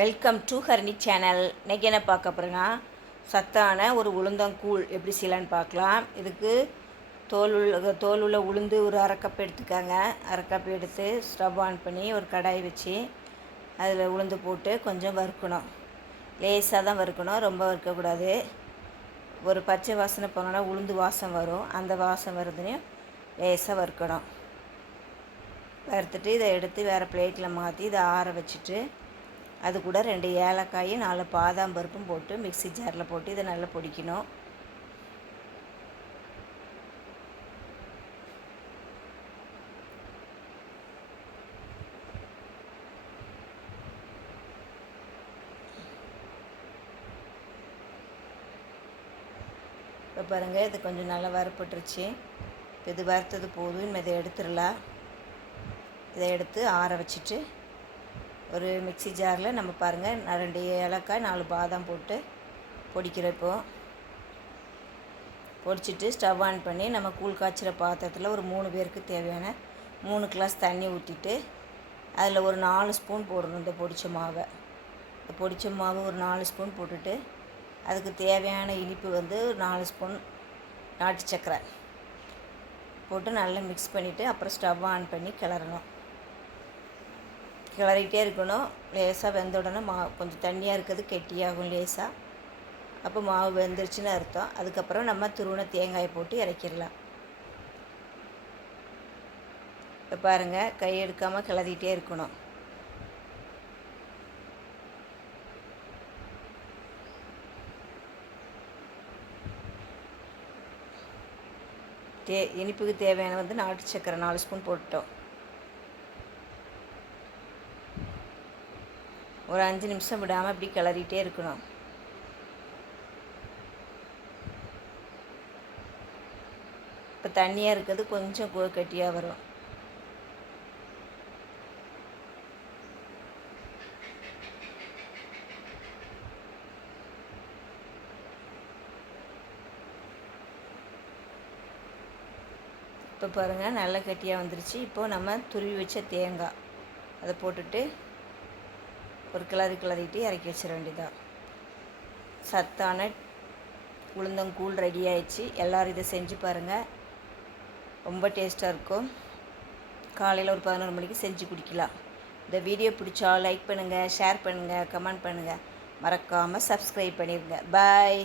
Welcome to Harini channel. இன்றைக்கி என்ன பார்க்க போகிறேன்னா, சத்தான ஒரு உளுந்தங்கூழ் எப்படி செய்யலான்னு பார்க்கலாம். இதுக்கு தோல் உள்ள உளுந்து ஒரு அரை கப் எடுத்துக்காங்க. அரை கப் எடுத்து ஸ்டவ் ஆன் பண்ணி ஒரு கடாய் வச்சு அதில் உளுந்து போட்டு கொஞ்சம் வறுக்கணும். லேசாக தான் வறுக்கணும், ரொம்ப வறுக்கக்கூடாது. ஒரு பச்சை வாசனை போனோன்னா உளுந்து வாசம் வரும், அந்த வாசம் வருதுன்னு லேசாக வறுக்கணும். வறுத்துட்டு இதை எடுத்து வேறு பிளேட்டில் மாற்றி இதை ஆற வச்சுட்டு அது கூட 2 ஏலக்காயும் 4 பாதாம் பருப்பும் போட்டு மிக்ஸி ஜாரில் போட்டு இதை நல்லா பொடிக்கணும். இப்போ பாருங்கள், இது கொஞ்சம் நல்லா வறுப்பட்டுருச்சு. இது வறுத்தது போதும், இனிமேல் இதை எடுத்துடலாம். இதை எடுத்து ஆற வச்சுட்டு ஒரு மிக்ஸி ஜாரில் நம்ம பாருங்கள், 2 ஏலக்காய் 4 பாதாம் போட்டு பொடிக்கிறப்போ பொடிச்சிட்டு ஸ்டவ் ஆன் பண்ணி நம்ம கூழ் காய்ச்சிற பாத்திரத்தில் ஒரு 3 பேருக்கு தேவையான 3 கிளாஸ் தண்ணி ஊற்றிட்டு அதில் ஒரு 4 ஸ்பூன் போடணும். இந்த பொடிச்ச மாவு ஒரு 4 ஸ்பூன் போட்டுட்டு அதுக்கு தேவையான இனிப்பு வந்து 4 ஸ்பூன் நாட்டு சக்கரை போட்டு நல்லா மிக்ஸ் பண்ணிவிட்டு அப்புறம் ஸ்டவ் ஆன் பண்ணி கிளறணும். கிளறிட்டே இருக்கணும். லேசாக வெந்த உடனே கொஞ்சம் தண்ணியாக இருக்கிறது கெட்டியாகும் லேசாக. அப்போ மாவு வெந்துருச்சுன்னு அர்த்தம். அதுக்கப்புறம் நம்ம துருவின தேங்காயை போட்டு இறக்கிடலாம். இப்போ பாருங்கள், கை எடுக்காமல் கிளறிட்டே இருக்கணும். இனிப்புக்கு தேவையான வந்து நாட்டு சக்கரை 4 ஸ்பூன் போட்டோம். ஒரு 5 நிமிஷம் விடாமல் இப்படி கிளறிட்டே இருக்கணும். இப்போ தண்ணியாக இருக்கிறது கொஞ்சம் கட்டியாக வரும். இப்போ பாருங்கள், நல்லா கட்டியாக வந்துருச்சு. இப்போது நம்ம துருவி வச்ச தேங்காய் அதை போட்டுட்டு ஒரு கிளறிட்டு இறக்கி வச்சிட வேண்டியதான். சத்தான உளுந்தங்கூழ் ரெடி ஆயிடுச்சு. எல்லோரும் இதை செஞ்சு பாருங்கள், ரொம்ப டேஸ்ட்டாக இருக்கும். காலையில் ஒரு 11 மணிக்கு செஞ்சு குடிக்கலாம். இந்த வீடியோ பிடிச்சா லைக் பண்ணுங்கள், ஷேர் பண்ணுங்கள், கமெண்ட் பண்ணுங்கள். மறக்காமல் சப்ஸ்கிரைப் பண்ணிடுங்க. பாய்.